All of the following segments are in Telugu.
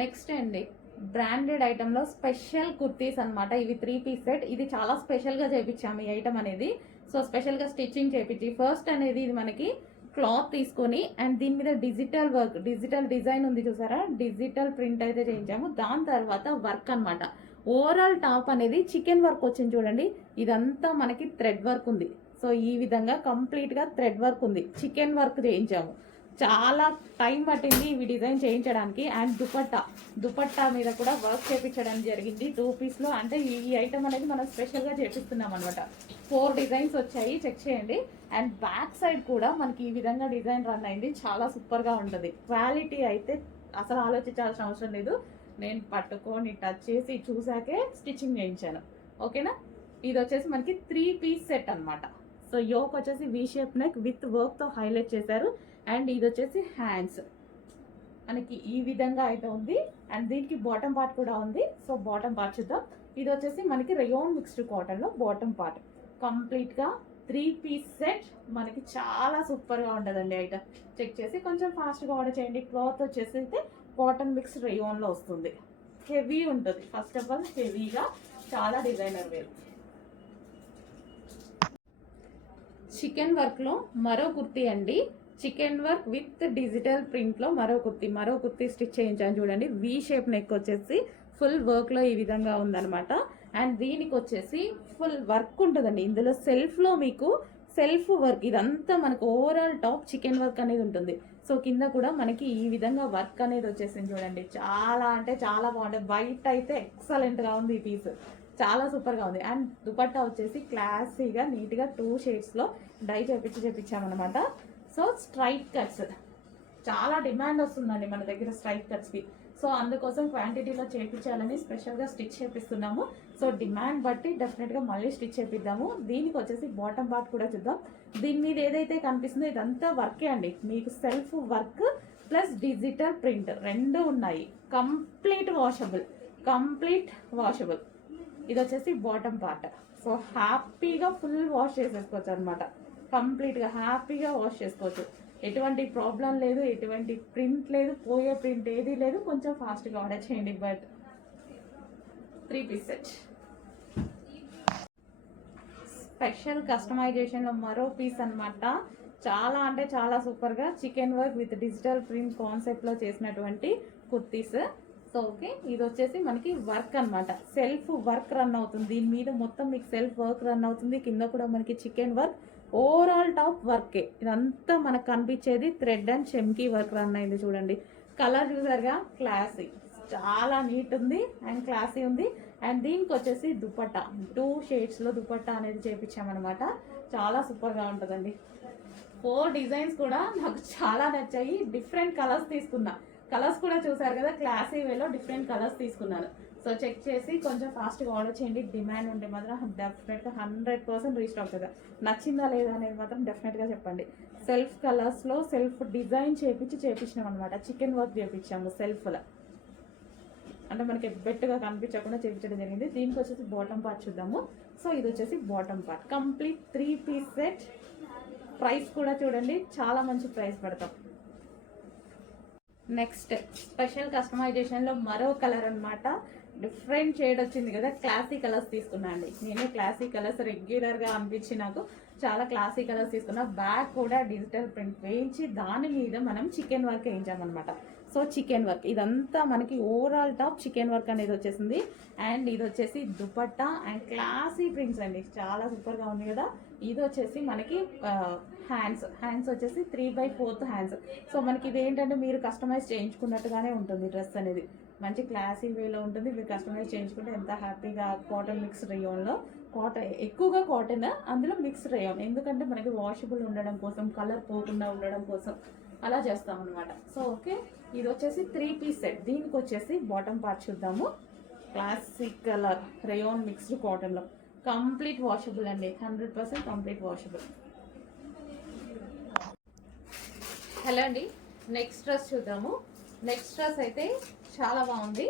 నెక్స్ట్ అండి, బ్రాండెడ్ ఐటెంలో స్పెషల్ కుర్తీస్ అనమాట. ఇవి 3 పీస్ సెట్. ఇది చాలా స్పెషల్గా చేయించాము ఈ ఐటమ్ అనేది. సో స్పెషల్గా స్టిచ్చింగ్ చేయించి ఫస్ట్ అనేది ఇది మనకి క్లాత్ తీసుకొని అండ్ దీని మీద డిజిటల్ వర్క్, డిజిటల్ డిజైన్ ఉంది చూసారా, డిజిటల్ ప్రింట్ అయితే చేయించాము. దాని తర్వాత వర్క్ అనమాట. ఓవరాల్ టాప్ అనేది చికెన్ వర్క్ వచ్చింది చూడండి. ఇదంతా మనకి థ్రెడ్ వర్క్ ఉంది. సో ఈ విధంగా కంప్లీట్గా థ్రెడ్ వర్క్ ఉంది, చికెన్ వర్క్ చేయించాము. చాలా టైం పట్టింది ఇవి డిజైన్ చేయించడానికి. అండ్ దుపట్టా మీద కూడా వర్క్ చేయించడం జరిగింది 2 పీస్లో. అంటే ఈ ఐటమ్ అనేది మనం స్పెషల్గా చేపిస్తున్నాం అనమాట. 4 డిజైన్స్ వచ్చాయి, చెక్ చేయండి. అండ్ బ్యాక్ సైడ్ కూడా మనకి ఈ విధంగా డిజైన్ రన్ అయింది. చాలా సూపర్గా ఉంటుంది. క్వాలిటీ అయితే అసలు ఆలోచించాల్సిన అవసరం లేదు. నేను పట్టుకొని టచ్ చేసి చూసాకే స్టిచ్చింగ్ చేయించాను. ఓకేనా. ఇది వచ్చేసి మనకి 3 పీస్ సెట్ అనమాట. సో యోక్ వచ్చేసి వి షేప్ నెక్ విత్ వర్క్తో హైలైట్ చేశారు. అండ్ ఇది వచ్చేసి హ్యాండ్స్ మనకి ఈ విధంగా అయితే ఉంది. అండ్ దీనికి బాటమ్ పార్ట్ కూడా ఉంది. సో బాటమ్ పార్ట్ చూద్దాం. ఇది వచ్చేసి మనకి రేయాన్ మిక్స్డ్ కాటన్లో బాటమ్ పార్ట్. కంప్లీట్గా 3 పీస్ సెట్ మనకి చాలా సూపర్గా ఉంటుందండి ఐటమ్. చెక్ చేసి కొంచెం ఫాస్ట్గా ఆర్డర్ చేయండి. క్లాత్ వచ్చేసి అయితే కాటన్ మిక్స్ రేయాన్లో వస్తుంది. హెవీ ఉంటుంది. ఫస్ట్ ఆఫ్ ఆల్ హెవీగా, చాలా డిజైనర్ వేర్. చికెన్ వర్క్లో మరో కుర్తీ అండి. చికెన్ వర్క్ విత్ డిజిటల్ ప్రింట్లో మరో కుర్తీ స్టిచ్ చేయించాను చూడండి. వి షేప్ నెక్ వచ్చేసి ఫుల్ వర్క్లో ఈ విధంగా ఉందన్నమాట. అండ్ దీనికి వచ్చేసి ఫుల్ వర్క్ ఉంటుందండి. ఇందులో సెల్ఫ్లో మీకు సెల్ఫ్ వర్క్, ఇదంతా మనకు ఓవరాల్ టాప్ చికెన్ వర్క్ అనేది ఉంటుంది. సో కింద కూడా మనకి ఈ విధంగా వర్క్ అనేది వచ్చేసింది చూడండి. చాలా అంటే చాలా బాగుంటుంది. వైట్ అయితే ఎక్సలెంట్గా ఉంది ఈ పీస్, చాలా సూపర్గా ఉంది. అండ్ దుపట్టా వచ్చేసి క్లాసీగా నీట్గా 2 షేడ్స్లో డై చేపించామన్నమాట. సో స్ట్రైట్ కట్స్ చాలా డిమాండ్ వస్తుందండి మన దగ్గర స్ట్రైట్ కట్స్కి. సో అందుకోసం క్వాంటిటీలో చేయించాలని స్పెషల్గా స్టిచ్ చేపిస్తున్నాము. సో డిమాండ్ బట్టి డెఫినెట్గా మళ్ళీ స్టిచ్ చేపిద్దాము. దీనికి వచ్చేసి బాటమ్ పార్ట్ కూడా చూద్దాం. దీని మీద ఏదైతే కనిపిస్తుందో ఇదంతా వర్కే అండి. మీకు self work plus digital print 2 ఉన్నాయి. Complete washable. ఇది వచ్చేసి బాటమ్ పార్ట్. సో హ్యాపీగా ఫుల్ వాష్ చేసేసుకోవచ్చు అనమాట. కంప్లీట్గా హ్యాపీగా వాష్ చేసుకోవచ్చు. ఎటువంటి ప్రాబ్లం లేదు, ఎటువంటి ప్రింట్ లేదు, పోయే ప్రింట్ ఏది లేదు. కొంచెం ఫాస్ట్గా ఆర్డర్ చేయండి. But 3 piece set. స్పెషల్ కస్టమైజేషన్లో మరో పీస్ అనమాట. చాలా అంటే చాలా సూపర్గా chikan work with digital print కాన్సెప్ట్లో చేసినటువంటి కుర్తీస్. సో ఓకే, ఇది వచ్చేసి మనకి వర్క్ అనమాట. సెల్ఫ్ వర్క్ రన్ అవుతుంది. దీని మీద మొత్తం మీకు సెల్ఫ్ వర్క్ రన్ అవుతుంది. కింద కూడా మనకి చికెన్ వర్క్, ఓవరాల్ టాప్ వర్కే. ఇదంతా మనకు కనిపించేది థ్రెడ్ అండ్ చెమ్కీ వర్క్ రన్ అయింది చూడండి. కలర్ చూసారుగా, క్లాసీ, చాలా నీట్ ఉంది అండ్ క్లాసీ ఉంది. అండ్ దీనికి వచ్చేసి దుపట్టా 2 షేడ్స్లో దుపట్టా అనేది చేయించామన్నమాట. చాలా సూపర్గా ఉంటుందండి. 4 డిజైన్స్ కూడా నాకు చాలా నచ్చాయి. డిఫరెంట్ కలర్స్ తీసుకున్నా. కలర్స్ కూడా చూసారు కదా, క్లాసీ వేలో డిఫరెంట్ కలర్స్ తీసుకున్నాను. సో చెక్ చేసి కొంచెం ఫాస్ట్గా ఆర్డర్ చేయండి. డిమాండ్ ఉంటే మాత్రం డెఫినెట్గా 100% రీస్టాక్ కదా. నచ్చిందా లేదా అనేది మాత్రం డెఫినెట్గా చెప్పండి. సెల్ఫ్ కలర్స్లో సెల్ఫ్ డిజైన్ చేపించినాం అనమాట. చికెన్ వర్క్ చేయించాము సెల్ఫ్లో, అంటే మనకి బెట్టుగా కనిపించకుండా చేయించడం జరిగింది. దీనికి వచ్చేసి బాటమ్ పార్ట్ చూద్దాము. సో ఇది వచ్చేసి bottom part. Complete 3 piece set. Price కూడా చూడండి, చాలా మంచి ప్రైస్ పెడతాం. నెక్స్ట్ స్పెషల్ కస్టమైజేషన్లో మరో కలర్ అనమాట. డిఫరెంట్ షేడ్ వచ్చింది కదా, క్లాసీ కలర్స్ తీసుకున్నా అండి. నేను క్లాసీ కలర్స్ రెగ్యులర్గా అనిపించి నాకు చాలా క్లాసీ కలర్స్ తీసుకున్నా. బ్యాక్ కూడా డిజిటల్ ప్రింట్ వేయించి దాని మీద మనం చికెన్ వర్క్ వేయించామన్నమాట. సో చికెన్ వర్క్ ఇదంతా మనకి ఓవరాల్ టాప్ చికెన్ వర్క్ అనేది వచ్చేసింది. అండ్ ఇది వచ్చేసి దుపట్టా అండ్ క్లాసీ ప్రింట్స్ అండి, చాలా సూపర్గా ఉంది కదా. ఇది వచ్చేసి మనకి హ్యాండ్స్ వచ్చేసి 3/4 హ్యాండ్స్. సో మనకి ఇది ఏంటంటే మీరు కస్టమైజ్ చేయించుకున్నట్టుగానే ఉంటుంది. డ్రెస్ అనేది మంచి క్లాసీ వేలో ఉంటుంది. మీరు కస్టమైజ్ చేయించుకుంటే ఎంత హ్యాపీగా. కాటన్ మిక్స్ రేయాన్లో, ఎక్కువగా కాటన్, అందులో మిక్స్ రేయాన్. ఎందుకంటే మనకి వాషబుల్ ఉండడం కోసం, కలర్ పోకుండా ఉండడం కోసం అలా చేస్తాం అనమాట. సో ఓకే, ఇది వచ్చేసి 3 పీస్ సెట్. దీనికి వచ్చేసి బాటమ్ పార్ట్ చూద్దాము. క్లాసిక్ కలర్ రేయాన్ మిక్స్డ్ కాటన్లో కంప్లీట్ వాషబుల్ అండి. 100% కంప్లీట్ వాషబుల్. హలో అండి, నెక్స్ట్ డ్రెస్ చూద్దాము. నెక్స్ట్ డ్రెస్ అయితే చాలా బాగుంది.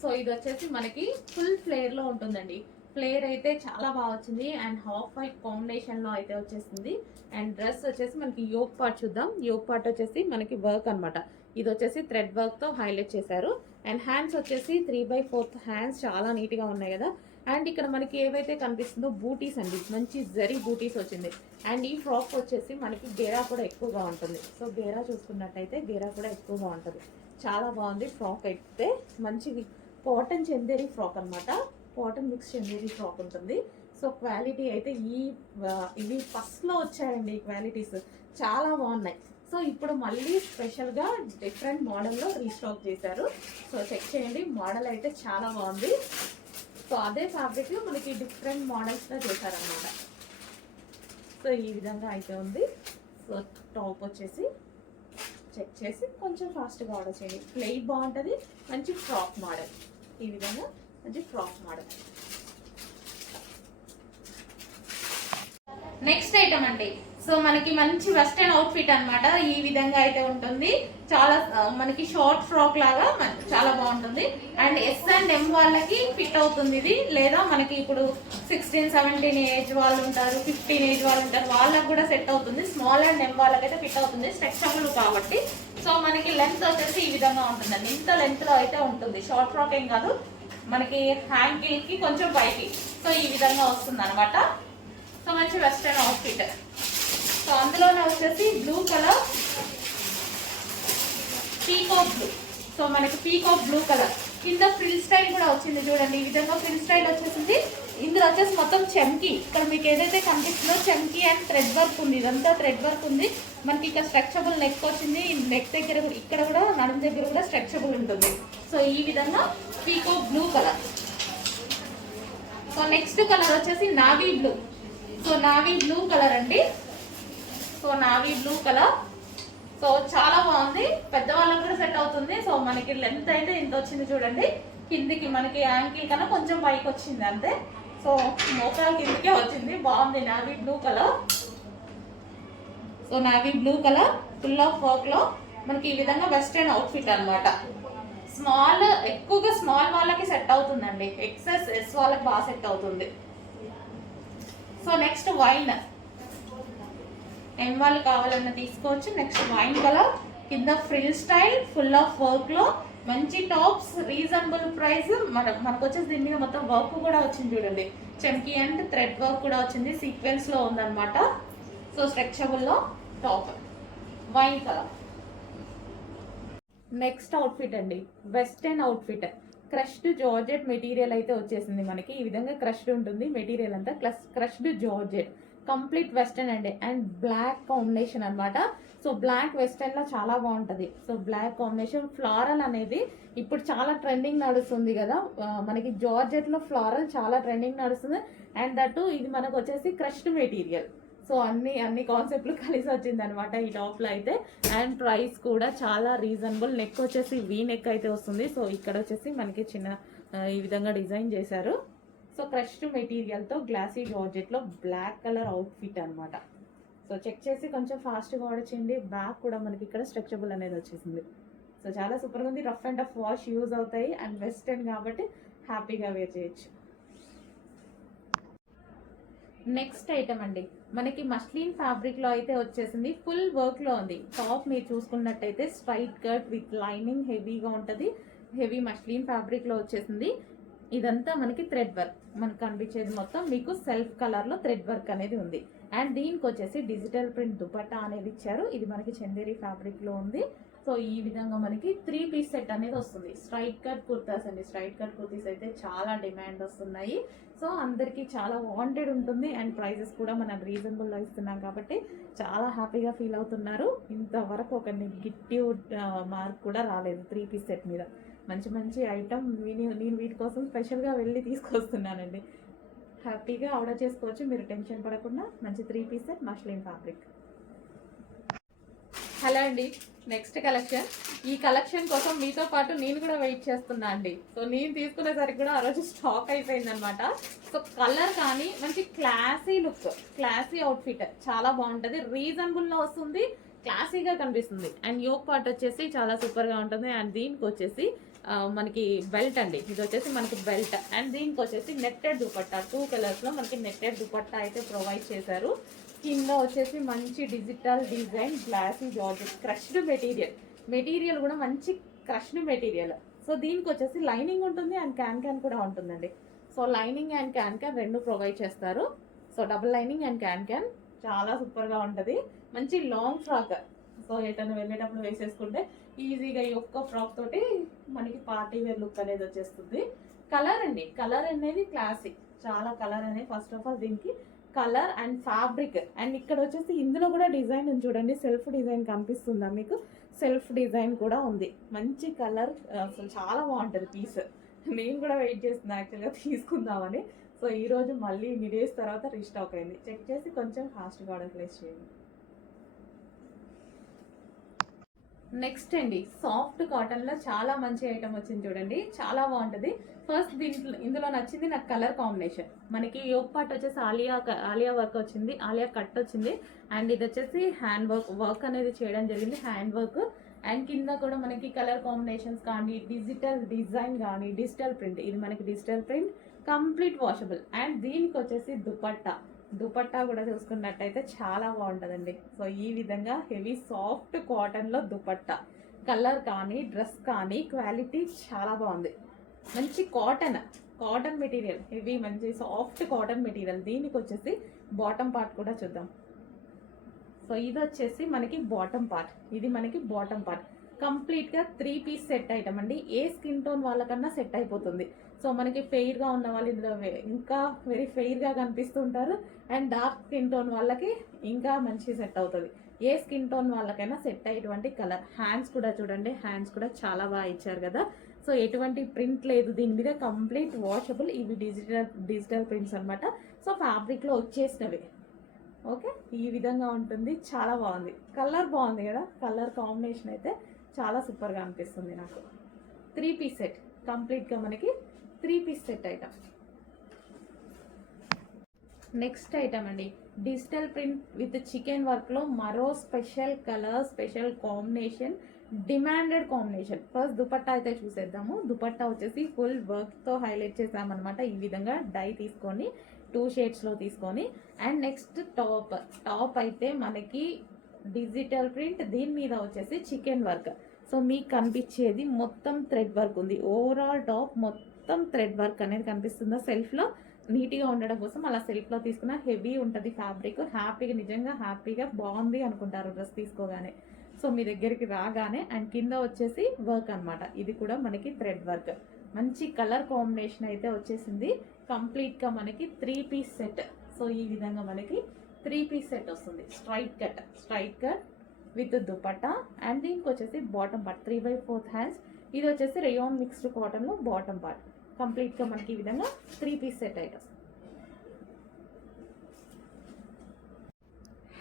సో ఇది వచ్చేసి మనకి ఫుల్ ఫ్లేర్లో ఉంటుందండి. ఫ్లేర్ అయితే చాలా బాగా వచ్చింది. అండ్ హాఫ్ వైట్ కాంబినేషన్లో అయితే వచ్చేసింది. అండ్ డ్రెస్ వచ్చేసి మనకి యోక్ పార్ట్ చూద్దాం. యోక్ పార్ట్ వచ్చేసి మనకి వర్క్ అనమాట. ఇది వచ్చేసి థ్రెడ్ వర్క్తో హైలైట్ చేశారు. అండ్ హ్యాండ్స్ వచ్చేసి 3/4 హ్యాండ్స్ చాలా నీట్గా ఉన్నాయి కదా. అండ్ ఇక్కడ మనకి ఏవైతే కనిపిస్తుందో బూటీస్ అండి, మంచి జరీ బూటీస్ వచ్చింది. అండ్ ఈ ఫ్రాక్ వచ్చేసి మనకి గేరా కూడా ఎక్కువగా ఉంటుంది. సో గేరా చూసుకున్నట్టయితే గేరా కూడా ఎక్కువగా ఉంటుంది. చాలా బాగుంది ఫ్రాక్ అయితే. మంచి కాటన్ చందేరి ఫ్రాక్ అనమాట. కాటన్ మిక్స్ చందేరి ఫ్రాక్ ఉంటుంది. సో క్వాలిటీ అయితే ఇవి ఫస్ట్లో వచ్చాయండి. ఈ క్వాలిటీస్ చాలా బాగున్నాయి. సో ఇప్పుడు మళ్ళీ స్పెషల్గా డిఫరెంట్ మోడల్లో రీస్టాక్ చేశారు. సో చెక్ చేయండి, మోడల్ అయితే చాలా బాగుంది. సో అదే ఫ్యాబ్రిక్ మనకి డిఫరెంట్ మోడల్స్లో చేశారనమాట. సో ఈ విధంగా అయితే ఉంది. సో టాప్ వచ్చేసి చెక్ చేసి కొంచెం ఫాస్ట్గా ఆర్డర్ చేయండి. ప్లెయిన్ బాగుంటుంది, మంచి ఫ్రాక్ మోడల్. ఈ విధంగా మంచి ఫ్రాక్ మోడల్. నెక్స్ట్ ఐటమ్ అండి. సో మనకి మంచి వెస్టర్న్ అవుట్ఫిట్ అనమాట. ఈ విధంగా అయితే ఉంటుంది. చాలా మనకి షార్ట్ ఫ్రాక్ లాగా చాలా బాగుంటుంది. అండ్ ఎస్ అండ్ ఎం వాళ్ళకి ఫిట్ అవుతుంది ఇది. లేదా మనకి ఇప్పుడు 16-17 ఏజ్ వాళ్ళు ఉంటారు, 15 ఏజ్ వాళ్ళు ఉంటారు, వాళ్ళకి కూడా సెట్ అవుతుంది. స్మాల్ అండ్ ఎం వాళ్ళకైతే ఫిట్ అవుతుంది, స్ట్రెచబుల్ కాబట్టి. సో మనకి లెంత్ వచ్చేసి ఈ విధంగా ఉంటుందండి. ఇంత లెంత్లో అయితే ఉంటుంది. షార్ట్ ఫ్రాక్ ఏం కాదు, మనకి హ్యాంకిల్కి కొంచెం పైకి. సో ఈ విధంగా వస్తుంది అనమాట. సో మంచి వెస్టర్న్ అవుట్ఫిట్. సో అందులోనే వచ్చేసి blue colour, peacock blue. So మనకి పీకాక్ బ్లూ కలర్ కింద ఫ్రిల్ స్టైల్ కూడా వచ్చింది చూడండి. ఈ విధంగా ఫ్రిల్ స్టైల్ వచ్చేసింది. ఇందులో వచ్చేసి మొత్తం చెమ్కి, ఇక్కడ మీకు ఏదైతే కనిపిస్తుందో చెమ్కి అండ్ థ్రెడ్ వర్క్ ఉంది. ఇదంతా థ్రెడ్ వర్క్ ఉంది. మనకి ఇక్కడ స్ట్రెచబుల్ నెక్ వచ్చింది. నెక్ దగ్గర కూడా, ఇక్కడ కూడా నడుము దగ్గర కూడా స్ట్రెచబుల్ ఉంటుంది. సో ఈ విధంగా peacock blue colour. So next colour వచ్చేసి navy blue. So navy blue colour అండి. So navy blue colour. So చాలా బాగుంది, పెద్దవాళ్ళకి కూడా సెట్ అవుతుంది. సో మనకి లెంత్ అయితే ఇంత వచ్చింది చూడండి. కిందికి మనకి యాంకిల్ కన్నా కొంచెం పైకి వచ్చింది అంతే. సో మోకాల కిందికే వచ్చింది. బాగుంది navy blue colour. So navy blue colour full of work లో మనకి ఈ విధంగా వెస్టర్న్ అవుట్ఫిట్ అనమాట. స్మాల్, ఎక్కువగా స్మాల్ వాళ్ళకి సెట్ అవుతుందండి. ఎక్సెస్ ఎస్ వాళ్ళకి బాగా సెట్ అవుతుంది. సో నెక్స్ట్ వైన్, ఎం వాళ్ళు కావాలన్నా తీసుకోవచ్చు. నెక్స్ట్ వైన్ కలర్, కింద frill style, full of work లో మంచి టాప్స్, రీజనబుల్ ప్రైస్. మనకు వచ్చేసి దీని మీద మొత్తం వర్క్ కూడా వచ్చింది చూడండి. చెమ్కీ అండ్ థ్రెడ్ వర్క్ కూడా వచ్చింది, సీక్వెన్స్ లో ఉందన్నమాట. సో స్ట్రెచబుల్ లో top, wine colour. Next outfit అండి, western outfit. Crushed georgette material అయితే వచ్చేసింది మనకి. ఈ విధంగా క్రష్డ్ ఉంటుంది మెటీరియల్ అంతా. క్రష్డ్ జార్జెట్ కంప్లీట్ వెస్టర్న్ అండి. అండ్ బ్లాక్ కాంబినేషన్ అనమాట. సో బ్లాక్ వెస్టర్న్ లో చాలా బాగుంటుంది. సో బ్లాక్ కాంబినేషన్, ఫ్లారల్ అనేది ఇప్పుడు చాలా ట్రెండింగ్ నడుస్తుంది కదా. మనకి జార్జెట్ లో ఫ్లారల్ చాలా ట్రెండింగ్ నడుస్తుంది. అండ్ దట్టు ఇది మనకు వచ్చేసి క్రష్డ్ మెటీరియల్. సో అన్ని కాన్సెప్ట్లు కలిసి వచ్చింది అనమాట ఈ టాప్ లో అయితే. అండ్ ప్రైస్ కూడా చాలా రీజనబుల్. నెక్ వచ్చేసి వీ నెక్ అయితే వస్తుంది. సో ఇక్కడ వచ్చేసి మనకి చిన్న ఈ విధంగా డిజైన్ చేశారు. సో క్రష్డ్ మెటీరియల్తో గ్లాసీ జార్జెట్లో బ్లాక్ కలర్ అవుట్ఫిట్ అనమాట. సో చెక్ చేసి కొంచెం ఫాస్ట్గా ఆర్డర్ చేయండి. బ్యాక్ కూడా మనకి ఇక్కడ స్ట్రెచబుల్ అనేది వచ్చేసింది. సో చాలా సూపర్గా ఉంది. Rough and tough wash use అవుతాయి. అండ్ వెస్టర్న్ కాబట్టి హ్యాపీగా వేర్ చేయొచ్చు. నెక్స్ట్ ఐటమ్ అండి, మనకి మస్లిన్ ఫ్యాబ్రిక్ లో అయితే వచ్చేసింది. ఫుల్ వర్క్ లో ఉంది. టాప్ మీరు చూసుకున్నట్టయితే స్ట్రైట్ కట్ విత్ లైనింగ్ హెవీగా ఉంటుంది. హెవీ మస్లిన్ ఫ్యాబ్రిక్ లో వచ్చేసింది. ఇదంతా మనకి థ్రెడ్ వర్క్. మనకు కనిపించేది మొత్తం మీకు సెల్ఫ్ కలర్ లో థ్రెడ్ వర్క్ అనేది ఉంది. అండ్ దీనికి వచ్చేసి డిజిటల్ ప్రింట్ దుపట్టా అనేది ఇచ్చారు. ఇది మనకి చందేరి ఫ్యాబ్రిక్ లో ఉంది. సో ఈ విధంగా మనకి 3 పీస్ సెట్ అనేది వస్తుంది. స్ట్రైట్ కట్ కుర్తాస్ అండి. స్ట్రైట్ కట్ కుర్తీస్ అయితే చాలా డిమాండ్ వస్తున్నాయి. సో అందరికీ చాలా వాంటెడ్ ఉంటుంది. అండ్ ప్రైజెస్ కూడా మనం రీజనబుల్లో ఇస్తున్నాం కాబట్టి చాలా హ్యాపీగా ఫీల్ అవుతున్నారు. ఇంతవరకు ఒక నెగిటివ్ మార్క్ కూడా రాలేదు 3 పీస్ సెట్ మీద. మంచి ఐటమ్ నేను వీటి కోసం స్పెషల్గా వెళ్ళి తీసుకొస్తున్నానండి. హ్యాపీగా ఆర్డర్ చేసుకోవచ్చు, మీరు టెన్షన్ పడకుండా. మంచి 3 piece set muslin fabric. Hello అండి, నెక్స్ట్ కలెక్షన్. ఈ కలెక్షన్ కోసం మీతో పాటు నేను కూడా వెయిట్ చేస్తున్నా అండి. సో నేను తీసుకునేసరికి కూడా ఆ రోజు స్టాక్ అయిపోయిందనమాట. సో కలర్ కానీ మంచి క్లాసీ లుక్, క్లాసీ అవుట్ఫిట్ చాలా బాగుంటుంది. రీజనబుల్లో వస్తుంది, క్లాసీగా కనిపిస్తుంది. అండ్ యోక్ పార్ట్ వచ్చేసి చాలా సూపర్గా ఉంటుంది. అండ్ దీనికి వచ్చేసి మనకి బెల్ట్ అండి. ఇది వచ్చేసి మనకి బెల్ట్. అండ్ దీనికి వచ్చేసి నెట్టెడ్ దుపట్టా, 2 కలర్స్లో మనకి నెట్టెడ్ దుపట్టా అయితే ప్రొవైడ్ చేశారు. కింద వచ్చేసి మంచి digital design glossy georgette crushed material. Material కూడా మంచి క్రష్డ్ మెటీరియల్. సో దీనికి వచ్చేసి లైనింగ్ ఉంటుంది అండ్ క్యాన్ కూడా ఉంటుందండి. సో లైనింగ్ అండ్ క్యాన్ రెండు ప్రొవైడ్ చేస్తారు. So double lining and can చాలా సూపర్గా ఉంటుంది. మంచి లాంగ్ ఫ్రాక్. సో ఎటైనా వెళ్ళేటప్పుడు వేసేసుకుంటే ఈజీగా ఈ ఒక్క ఫ్రాక్ తోటి మనకి పార్టీ వేర్ లుక్ అనేది వచ్చేస్తుంది. కలర్ అండి, కలర్ అనేది క్లాసిక్, చాలా కలర్ అనేది. ఫస్ట్ ఆఫ్ ఆల్ దీనికి కలర్ అండ్ ఫ్యాబ్రిక్ అండ్ ఇక్కడ వచ్చేసి ఇందులో కూడా డిజైన్ ఉంది చూడండి. సెల్ఫ్ డిజైన్ కనిపిస్తుందా మీకు? సెల్ఫ్ డిజైన్ కూడా ఉంది. మంచి కలర్, అసలు చాలా బాగుంటుంది పీస్. నేను కూడా వెయిట్ చేస్తున్నా యాక్చువల్గా తీసుకుందామని. సో ఈరోజు మళ్ళీ ఇన్ని డేస్ తర్వాత రీస్టాక్ అయింది. చెక్ చేసి కొంచెం ఫాస్ట్గా ఆర్డర్ ప్లేస్ చేయండి. నెక్స్ట్ అండి, సాఫ్ట్ కాటన్లో చాలా మంచి ఐటమ్ వచ్చింది చూడండి, చాలా బాగుంటుంది. ఫస్ట్ ఇందులో నచ్చింది నాకు కలర్ కాంబినేషన్. మనకి యోగ్ పార్ట్ వచ్చేసి ఆలియా వర్క్ వచ్చింది, ఆలియా కట్ వచ్చింది. అండ్ ఇది వచ్చేసి హ్యాండ్ వర్క్ అనేది చేయడం జరిగింది, హ్యాండ్ వర్క్. అండ్ కింద కూడా మనకి కలర్ కాంబినేషన్స్ కానీ, డిజిటల్ డిజైన్ కానీ, డిజిటల్ ప్రింట్. ఇది మనకి digital print, complete washable. And దీనికి వచ్చేసి దుపట్టా కూడా చూసుకున్నట్టయితే చాలా బాగుంటుందండి. సో ఈ విధంగా హెవీ సాఫ్ట్ కాటన్లో దుపట్టా, కలర్ కానీ డ్రెస్ కానీ క్వాలిటీ చాలా బాగుంది. మంచి కాటన్ మెటీరియల్, హెవీ మంచి సాఫ్ట్ కాటన్ మెటీరియల్. దీనికి వచ్చేసి బాటమ్ పార్ట్ కూడా చూద్దాం. సో ఇది వచ్చేసి మనకి బాటమ్ పార్ట్, ఇది మనకి బాటమ్ పార్ట్. కంప్లీట్గా 3 పీస్ సెట్ ఐటమ్ అండి. ఏ స్కిన్ టోన్ వాళ్ళకన్నా సెట్ అయిపోతుంది. సో మనకి ఫెయిర్గా ఉన్న వాళ్ళు ఇందులో ఇంకా వెరీ ఫెయిర్గా కనిపిస్తుంటారు. అండ్ డార్క్ స్కిన్ టోన్ వాళ్ళకి ఇంకా మంచి సెట్ అవుతుంది. ఏ స్కిన్ టోన్ వాళ్ళకైనా సెట్ అయ్యేటువంటి కలర్. హ్యాండ్స్ కూడా చూడండి, హ్యాండ్స్ కూడా చాలా బాగా ఇచ్చారు కదా. సో ఎటువంటి ప్రింట్ లేదు దీని మీద, కంప్లీట్ వాషబుల్. ఇవి డిజిటల్ ప్రింట్స్ అనమాట. సో ఫ్యాబ్రిక్లో వచ్చేసినవి. ఓకే, ఈ విధంగా ఉంటుంది, చాలా బాగుంది. కలర్ బాగుంది కదా, కలర్ కాంబినేషన్ అయితే చాలా సూపర్గా అనిపిస్తుంది నాకు. 3 పీస్ సెట్, కంప్లీట్గా మనకి 3 piece set item. Next item అండి, డిజిటల్ ప్రింట్ విత్ చికెన్ వర్క్లో మరో special colour, special combination, demanded combination. First dupatta అయితే చూసేద్దాము. దుపట్టా వచ్చేసి ఫుల్ వర్క్తో హైలైట్ చేసామన్నమాట. ఈ విధంగా డై తీసుకొని 2 షేడ్స్లో తీసుకొని. అండ్ నెక్స్ట్ టాప్ అయితే మనకి డిజిటల్ ప్రింట్, దీని మీద వచ్చేసి చికెన్ వర్క్. సో మీకు కనిపించేది మొత్తం థ్రెడ్ వర్క్ ఉంది. ఓవరాల్ టాప్ మొత్తం థ్రెడ్ వర్క్ అనేది కనిపిస్తుందా సెల్ఫ్లో? నీట్గా ఉండడం కోసం అలా సెల్ఫ్లో తీసుకున్న హెవీ ఉంటుంది ఫ్యాబ్రిక్. హ్యాపీగా, నిజంగా హ్యాపీగా బాగుంది అనుకుంటారు డ్రెస్ తీసుకోగానే. సో మీ దగ్గరికి రాగానే. అండ్ కింద వచ్చేసి వర్క్ అనమాట, ఇది కూడా మనకి థ్రెడ్ వర్క్. మంచి కలర్ కాంబినేషన్ అయితే వచ్చేసింది. కంప్లీట్గా మనకి 3 పీస్ సెట్. సో ఈ విధంగా మనకి 3 పీస్ సెట్ వస్తుంది. Straight cut with dupatta. And దీనికి వచ్చేసి బాటమ్ పార్ట్ 3/4 హ్యాండ్స్. ఇది వచ్చేసి రేయాన్ మిక్స్డ్ కాటన్లో బాటమ్ పార్ట్. కంప్లీట్గా మనకి ఈ విధంగా 3 పీస్ సెట్ ఐటమ్.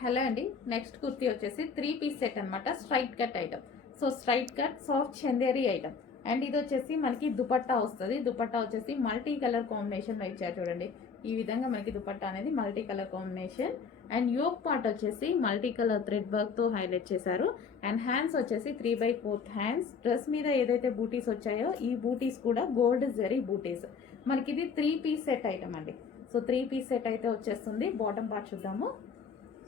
హలో అండి, నెక్స్ట్ కుర్తీ వచ్చేసి 3 పీస్ సెట్ అనమాట, straight cut item. So straight cut soft Chanderi item. And ఇది వచ్చేసి మనకి దుపట్టా వస్తుంది. దుపట్టా వచ్చేసి మల్టీ కలర్ కాంబినేషన్లో ఇచ్చారు చూడండి. ఈ విధంగా మనకి దుపట్టా అనేది multi colour combination. And yoke part వచ్చేసి మల్టీ కలర్ థ్రెడ్ వర్క్తో హైలైట్ చేశారు. అండ్ హ్యాండ్స్ వచ్చేసి 3/4 హ్యాండ్స్. డ్రెస్ మీద ఏదైతే బూటీస్ వచ్చాయో ఈ బూటీస్ కూడా గోల్డ్ జరీ బూటీస్. మనకి ఇది 3 పీస్ సెట్ ఐటమ్ అండి. సో 3 పీస్ సెట్ అయితే వచ్చేస్తుంది. బాటమ్ పార్ట్ చూద్దాము.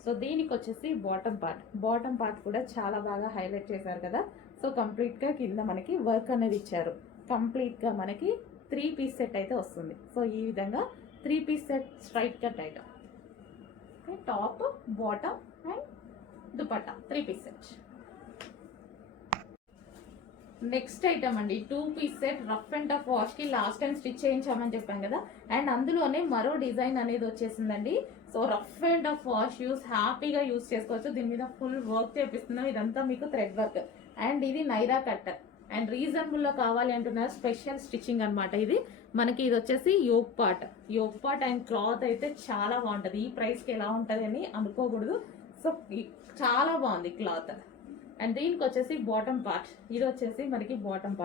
సో దీనికి వచ్చేసి బాటమ్ పార్ట్ కూడా చాలా బాగా హైలైట్ చేశారు కదా. సో కంప్లీట్గా కింద మనకి వర్క్ అనేది ఇచ్చారు. కంప్లీట్గా మనకి 3 పీస్ సెట్ అయితే వస్తుంది. సో ఈ విధంగా 3 piece set straight cut item. Okay, top, bottom and dupatta 3 piece set. Next item అండి, 2 piece set rough and tough వాష్కి లాస్ట్ టైం స్టిచ్ చేయించామని చెప్పాం కదా. అండ్ అందులోనే మరో డిజైన్ అనేది వచ్చేసిందండి. So rough and tough wash హ్యాపీగా యూస్ చేసుకోవచ్చు. దీని మీద ఫుల్ వర్క్ చేపిస్తున్నాం. ఇదంతా మీకు థ్రెడ్ వర్క్. అండ్ ఇది నైరా కట్. అండ్ రీజనబుల్లో కావాలి అంటున్నారు, స్పెషల్ స్టిచ్చింగ్ అనమాట. ఇది మనకి ఇది వచ్చేసి యోగ్ పార్ట్ అండ్ క్లాత్ అయితే చాలా బాగుంటుంది. ఈ ప్రైస్కి ఎలా ఉంటుంది అని అనుకోకూడదు. సో చాలా బాగుంది క్లాత్. అండ్ దీనికి వచ్చేసి బాటమ్ పార్ట్. ఇది వచ్చేసి మనకి బాటమ్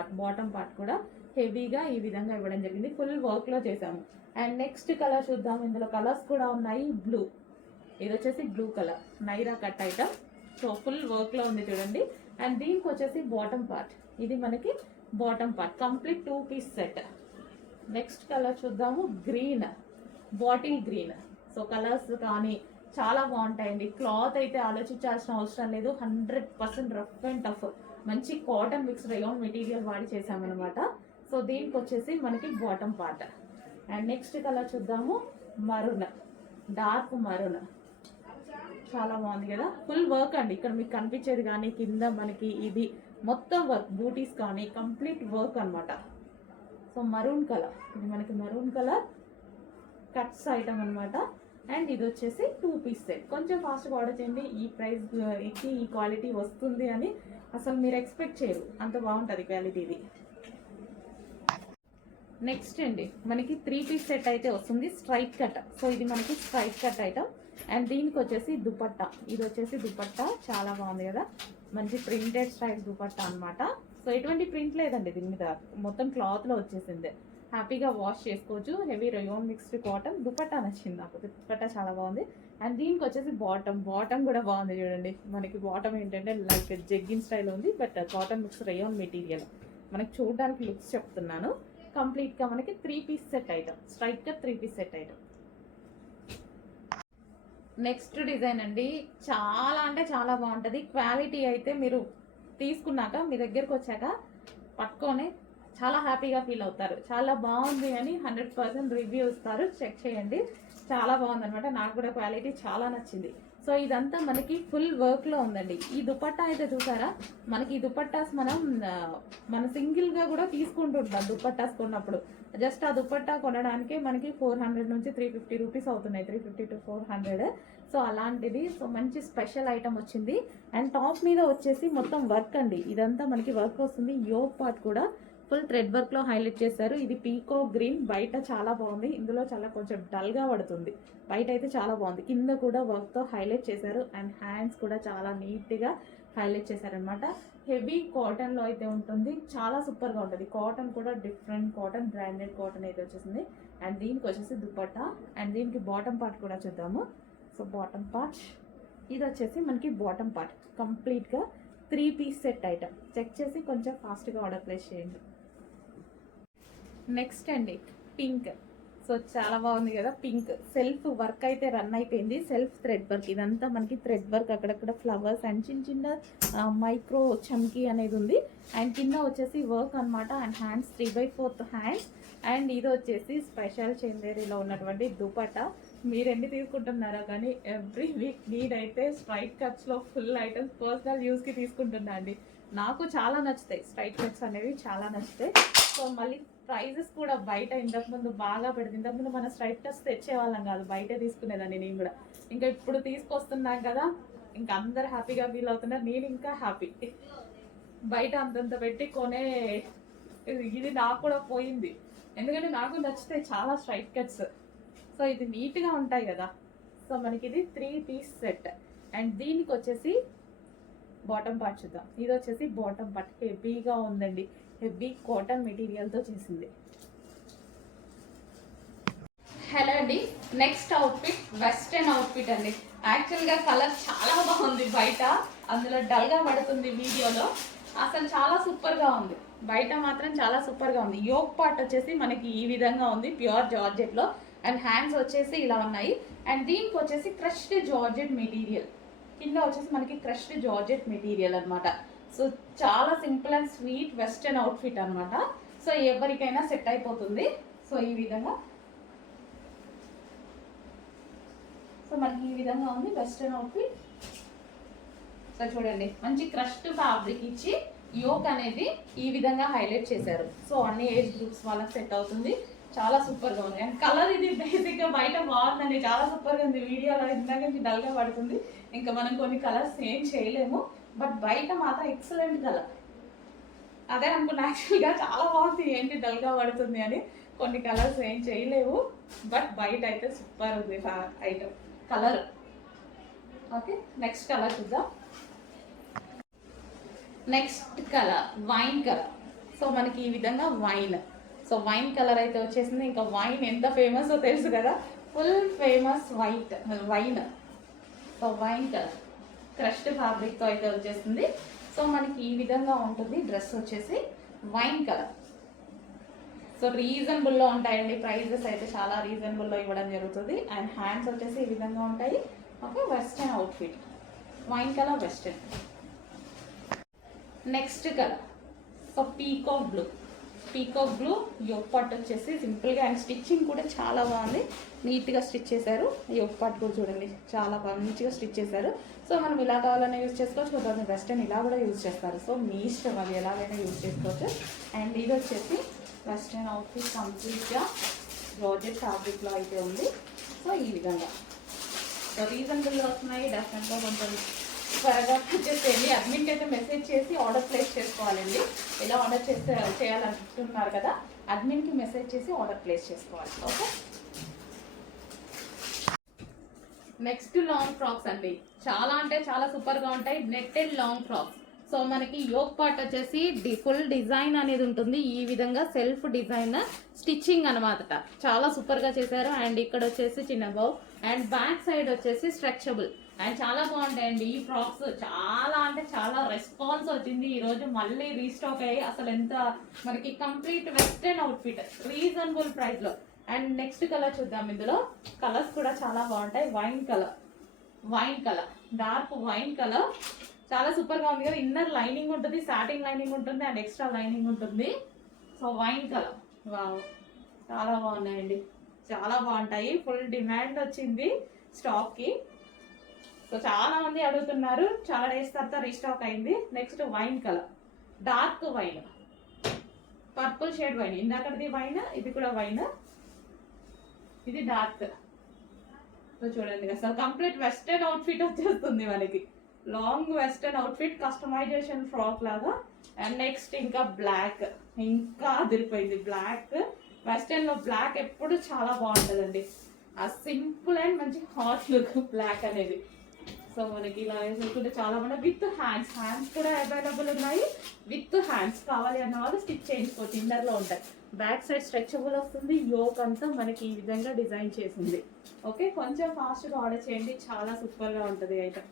పార్ట్ కూడా హెవీగా ఈ విధంగా ఇవ్వడం జరిగింది. ఫుల్ వర్క్లో చేసాము. అండ్ నెక్స్ట్ కలర్ చూద్దాం. ఇందులో కలర్స్ కూడా ఉన్నాయి. బ్లూ, ఇది వచ్చేసి blue colour Naira cut item. So full వర్క్లో ఉంది చూడండి. అండ్ దీనికి వచ్చేసి బాటమ్ పార్ట్. ఇది మనకి bottom part, complete 2 piece set. Next colour చూద్దాము. Green, bottle green. So colours కానీ చాలా బాగుంటాయండి. క్లాత్ అయితే ఆలోచించాల్సిన అవసరం లేదు. 100% రఫ్ అండ్ టఫ్. మంచి కాటన్ మిక్స్ రేయాన్ మెటీరియల్ వాడి చేసామన్నమాట. సో దీనికి వచ్చేసి మనకి bottom part. And next colour చూద్దాము, మరూన్, డార్క్ మరూన్. చాలా బాగుంది కదా, ఫుల్ వర్క్ అండి. ఇక్కడ మీకు కనిపించేది కానీ కింద మనకి ఇది మొత్తం వర్క్, బూటీస్ కానీ కంప్లీట్ వర్క్ అనమాట. సో మరూన్ కలర్, ఇది మనకి మరూన్ కలర్ కట్స్ ఐటమ్ అనమాట. అండ్ ఇది వచ్చేసి 2 పీస్ సెట్. కొంచెం ఫాస్ట్గా ఆర్డర్ చేయండి, ఈ ప్రైస్ ఎక్కి ఈ క్వాలిటీ వస్తుంది అని అసలు మీరు ఎక్స్పెక్ట్ చేయరు, అంత బాగుంటుంది క్వాలిటీ ఇది. నెక్స్ట్ అండి మనకి 3 పీస్ సెట్ అయితే వస్తుంది, స్ట్రైట్ కట్. సో ఇది మనకి స్ట్రైట్ కట్ ఐటమ్. అండ్ దీనికి వచ్చేసి దుపట్టా, ఇది వచ్చేసి దుపట్టా చాలా బాగుంది కదా, మంచి ప్రింటెడ్ స్టైల్ దుపట్టా అనమాట. సో ఎటువంటి ప్రింట్ లేదండి దీని మీద, మొత్తం క్లాత్లో వచ్చేసింది. హ్యాపీగా వాష్ చేసుకోవచ్చు. Heavy rayon mixed cotton dupatta నచ్చింది నాకు, దుపట్టా చాలా బాగుంది. అండ్ దీనికి వచ్చేసి బాటమ్ కూడా బాగుంది చూడండి. మనకి బాటమ్ ఏంటంటే లైక్ జెగ్గిన్ స్టైల్ ఉంది, but cotton mix rayon material. మనకి చూడడానికి లుక్స్ చెప్తున్నాను. కంప్లీట్గా మనకి 3 పీస్ సెట్ ఐటమ్, స్ట్రైట్ గా 3 piece set item. Next design అండి, చాలా అంటే చాలా బాగుంటుంది. క్వాలిటీ అయితే మీరు తీసుకున్నాక మీ దగ్గరకు వచ్చాక పట్టుకొని చాలా హ్యాపీగా ఫీల్ అవుతారు. చాలా బాగుంది అని 100% రివ్యూ ఇస్తారు, చెక్ చేయండి. చాలా బాగుంది అనమాట, నాకు కూడా క్వాలిటీ చాలా నచ్చింది. సో ఇదంతా మనకి ఫుల్ వర్క్లో ఉందండి. ఈ దుపట్టా అయితే చూసారా, మనకి ఈ దుపట్టాస్ మన సింగిల్గా కూడా తీసుకుంటుంటాం దుపట్టాస్ కొన్నప్పుడు. జస్ట్ ఆ దుపట్టా కొనడానికే మనకి 400 నుంచి 350 రూపీస్ అవుతున్నాయి, 350 to 400. సో అలాంటిది. సో మంచి స్పెషల్ ఐటమ్ వచ్చింది. అండ్ టాప్ మీద వచ్చేసి మొత్తం వర్క్ అండి, ఇదంతా మనకి వర్క్ వస్తుంది. యోగ్ పార్ట్ కూడా ఫుల్ థ్రెడ్ వర్క్లో హైలైట్ చేశారు. ఇది పీకో గ్రీన్, బయట చాలా బాగుంది, ఇందులో చాలా కొంచెం డల్గా పడుతుంది, బయట అయితే చాలా బాగుంది. కింద కూడా వర్క్తో హైలైట్ చేశారు. అండ్ హ్యాండ్స్ కూడా చాలా నీట్గా హైలైట్ చేశారనమాట. హెవీ కాటన్లో అయితే ఉంటుంది, చాలా సూపర్గా ఉంటుంది. కాటన్ కూడా డిఫరెంట్ కాటన్, బ్రాండెడ్ కాటన్ అయితే వచ్చేసింది. అండ్ దీనికి వచ్చేసి దుపట్టా. అండ్ దీనికి బాటమ్ పార్ట్ కూడా చూద్దాము. సో బాటమ్ పార్ట్, ఇది వచ్చేసి మనకి బాటమ్ పార్ట్ కంప్లీట్గా 3 పీస్ సెట్ ఐటమ్. చెక్ చేసి కొంచెం ఫాస్ట్గా ఆర్డర్ ప్లేస్ చేయండి. నెక్స్ట్ అండి పింక్. సో చాలా బాగుంది కదా, పింక్ సెల్ఫ్ వర్క్ అయితే రన్ అయిపోయింది, సెల్ఫ్ థ్రెడ్ వర్క్. ఇదంతా మనకి థ్రెడ్ వర్క్, అక్కడక్కడ ఫ్లవర్స్ అండ్ చిన్న మైక్రో చమ్కీ అనేది ఉంది. అండ్ కింద వచ్చేసి వర్క్ అనమాట. And hands 3/4 hands. అండ్ ఇది వచ్చేసి స్పెషల్ చందేరిలో ఉన్నటువంటి దుపట్టా. మీరు ఎన్ని తీసుకుంటున్నారో కానీ ఎవ్రీ వీక్ నేనైతే స్ట్రైట్ కట్స్లో ఫుల్ ఐటమ్స్ పర్సనల్ యూస్కి తీసుకుంటున్నా అండి. నాకు చాలా నచ్చుతాయి స్ట్రైట్ కట్స్ అనేవి, చాలా నచ్చుతాయి. సో మళ్ళీ ప్రైజెస్ కూడా బయట ఇంతకుముందు బాగా పెడుతుంది. ఇంతకుముందు మన స్ట్రైట్ కట్స్ తెచ్చేవాళ్ళం కాదు, బయటే తీసుకునేదాన్ని నేను కూడా. ఇంకా ఇప్పుడు తీసుకొస్తున్నాం కదా, ఇంకా అందరు హ్యాపీగా ఫీల్ అవుతున్నారు, నేను ఇంకా హ్యాపీ. బయట అంతంత పెట్టి కొనే ఇది నాకు కూడా పోయింది, ఎందుకంటే నాకు నచ్చితే చాలా స్ట్రైట్ కట్స్. సో ఇది నీట్గా ఉంటాయి కదా. సో మనకి ఇది 3 పీస్ సెట్. అండ్ దీనికి వచ్చేసి బాటమ్ పార్ట్ చూద్దాం. ఇది వచ్చేసి బాటమ్ పార్ట్ హెవీగా ఉందండి, హెవీ కాటన్ మెటీరియల్తో చేసింది. హలో అండి, నెక్స్ట్ అవుట్ఫిట్ వెస్టర్న్ అవుట్ఫిట్ అండి. యాక్చువల్గా కలర్ చాలా బాగుంది బయట, అందులో డల్గా పడుతుంది వీడియోలో. అసలు చాలా సూపర్గా ఉంది, బయట మాత్రం చాలా సూపర్గా ఉంది. యోగ్ పార్ట్ వచ్చేసి మనకి ఈ విధంగా ఉంది, ప్యూర్ జార్జెట్లో. అండ్ హ్యాండ్స్ వచ్చేసి ఇలా ఉన్నాయి. అండ్ దీనికి వచ్చేసి క్రష్డ్ జార్జెట్ మెటీరియల్, కింద వచ్చేసి మనకి క్రష్డ్ జార్జెట్ మెటీరియల్ అనమాట. సో చాలా simple and sweet western outfit అనమాట. సో ఎవరికైనా సెట్ అయిపోతుంది. సో ఈ విధంగా, సో మనకి ఈ విధంగా ఉంది వెస్టర్న్ అవుట్ఫిట్. సో చూడండి, మంచి క్రష్డ్ ఫ్యాబ్రిక్ ఇచ్చి యోక్ అనేది ఈ విధంగా హైలైట్ చేశారు. సో అన్ని ఏజ్ గ్రూప్స్ వాళ్ళకి సెట్ అవుతుంది, చాలా సూపర్గా ఉంది. అండ్ కలర్ ఇది బేసిక్గా బయట బాగుందండి, చాలా సూపర్గా ఉంది. వీడియోలో ఇందాక నుంచి డల్గా పడుతుంది, ఇంకా మనం కొన్ని కలర్స్ ఏం చేయలేము. బట్ బయట మాత్రం ఎక్సలెంట్ కలర్. అదే అనుకున్నా యాక్చువల్గా, చాలా బాగుంది, ఏంటి డల్గా పడుతుంది అని. కొన్ని కలర్స్ ఏం చేయలేవు, బట్ బయట అయితే సూపర్ ఉంది item colour. Okay, next colour చూద్దాం. Next colour wine colour. So మనకి ఈ విధంగా వైన్, సో వైన్ కలర్ అయితే వచ్చేసింది. ఇంకా వైన్ ఎంత ఫేమస్ తెలుసు కదా, full famous wine. So wine colour crushed ఫ్యాబ్రిక్తో అయితే వచ్చేసింది. సో మనకి ఈ విధంగా ఉంటుంది డ్రెస్ వచ్చేసి వైన్ కలర్. సో రీజనబుల్లో ఉంటాయండి ప్రైజెస్ అయితే, చాలా రీజనబుల్లో ఇవ్వడం జరుగుతుంది. అండ్ హ్యాండ్స్ వచ్చేసి ఈ విధంగా ఉంటాయి. Okay, western outfit wine colour western. Next colour ఒక పీకాక్ బ్లూ యోగ్ పార్ట్ వచ్చేసి సింపుల్గా అండ్ స్టిచ్చింగ్ కూడా చాలా బాగుంది, నీట్గా స్టిచ్ చేశారు. యోగ్ పార్ట్ కూడా చూడండి చాలా మంచిగా స్టిచ్ చేశారు. సో మనం ఇలా కావాలన్నా యూజ్ చేసుకోవచ్చు, కొంతమంది వెస్టర్న్ ఇలా కూడా యూజ్ చేస్తారు. సో మీ ఇష్టం, అది ఎలాగైనా యూజ్ చేసుకోవచ్చు. అండ్ ఇది వచ్చేసి వెస్టర్న్ అవుట్ఫిట్ కంప్లీట్గా జార్జెట్ ఫ్యాబ్రిక్లో అయితే ఉంది. సో ఈ విధంగా సో రీజనబుల్గా వస్తున్నాయి. డెఫినెట్గా కొంచెం త్వరగా వచ్చేసేయండి. అడ్మిన్కి అయితే మెసేజ్ చేసి ఆర్డర్ ప్లేస్ చేసుకోవాలండి. ఇలా ఆర్డర్ చేయాలనుకుంటున్నారు కదా, అడ్మిన్కి మెసేజ్ చేసి ఆర్డర్ ప్లేస్ చేసుకోవాలి. ఓకే, నెక్స్ట్ లాంగ్ ఫ్రాక్స్ అండి. చాలా అంటే చాలా సూపర్గా ఉంటాయి. Netted long frocks. సో మనకి యోగ్ పార్ట్ వచ్చేసి ఫుల్ డిజైన్ అనేది ఉంటుంది. ఈ విధంగా సెల్ఫ్ డిజైన్ స్టిచ్చింగ్ అనమాట, చాలా సూపర్గా చేశారు. అండ్ ఇక్కడ వచ్చేసి చిన్న బౌ అండ్ బ్యాక్ సైడ్ వచ్చేసి స్ట్రెచబుల్ అండ్ చాలా బాగుంటాయండి ఈ ఫ్రాక్స్. చాలా అంటే చాలా రెస్పాన్స్ వచ్చింది ఈరోజు, మళ్ళీ రీస్టాక్ అయ్యి అసలు ఎంత మనకి కంప్లీట్ వెస్టర్న్ అవుట్ఫిట్ రీజనబుల్ ప్రైస్లో. అండ్ నెక్స్ట్ కలర్ చూద్దాం. ఇందులో కలర్స్ కూడా చాలా బాగుంటాయి. Wine colour dark wine colour చాలా సూపర్గా ఉంది కదా. ఇన్నర్ లైనింగ్ ఉంటుంది, సాటిన్ లైనింగ్ ఉంటుంది అండ్ ఎక్స్ట్రా లైనింగ్ ఉంటుంది. సో వైన్ కలర్ వావ్, చాలా బాగున్నాయండి, చాలా బాగుంటాయి. ఫుల్ డిమాండ్ వచ్చింది స్టాక్కి. సో చాలా మంది అడుగుతున్నారు, చాలా డేస్ తర్వాత రీస్టాక్ అయింది. Next wine colour, dark wine, purple shade wine. ఇందాకది వైన్, ఇది కూడా వైన్, ఇది డార్క్. సో చూడండి అసలు కంప్లీట్ వెస్టర్న్ అవుట్ఫిట్ వచ్చేస్తుంది మనకి. Long western outfit customization frock లాగా. అండ్ నెక్స్ట్ ఇంకా బ్లాక్, ఇంకా అదిరిపోయింది బ్లాక్. వెస్టర్న్ లో బ్లాక్ ఎప్పుడు చాలా బాగుంటుందండి, ఆ సింపుల్ అండ్ మంచి హాట్ లుక్ బ్లాక్ అనేది. సో మనకి ఇలా వేసుకుంటే చాలా బాగుంది. విత్ హ్యాండ్స్ కూడా అవైలబుల్ ఉన్నాయి. విత్ హ్యాండ్స్ కావాలి అన్న వాళ్ళు స్టిచ్ చేయించుకోవచ్చు, ఇన్నర్లో ఉంటాయి. బ్యాక్ సైడ్ స్ట్రెచబుల్ వస్తుంది. యోక్ అంతా మనకి ఈ విధంగా డిజైన్ చేసింది. ఓకే, కొంచెం ఫాస్ట్గా ఆర్డర్ చేయండి, చాలా సూపర్గా ఉంటుంది ఐటమ్.